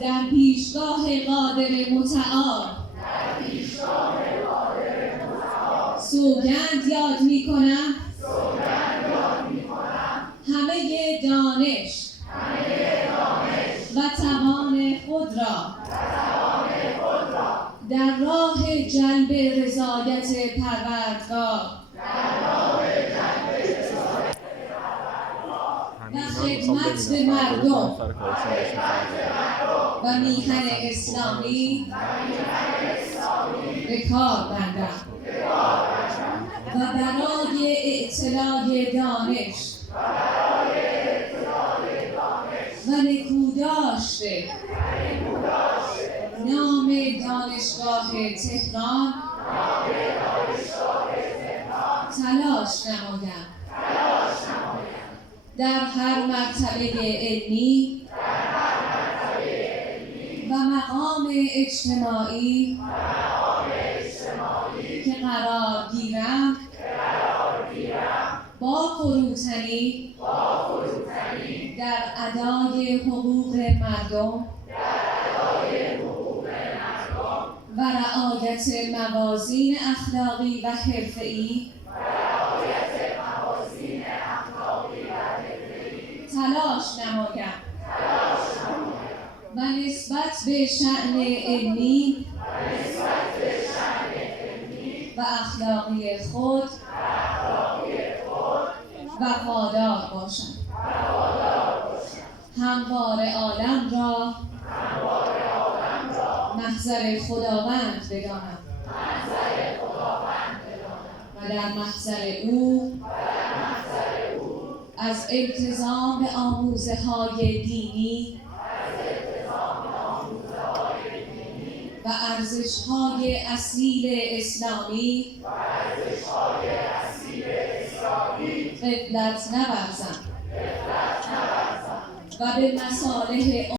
در پیشگاه قادر متعال سوگند یاد می کنم همه دانش و توان خود را در راه جلب رضایت پروردگار و خدمت به مردم و میهن اسلامی به کار بندم و برای اطلاع دانش و نکوداشت نام دانشگاه تهران تلاش نمایم در هر مرتبه علمی و مقام اجتماعی که قرار گیرم با فروتنی در ادای حقوق مردم و رعایت موازین اخلاقی و حرفه‌ای تلاش نمایم و نسبت به شأن علمی و اخلاقی خود وفادار باشم. هموار عالم را محضر خداوند بدانم و در محضر او از التزام آموزه‌های دینی و ارزش‌های اصیل اسلامی غفلت نورزم و به مصالح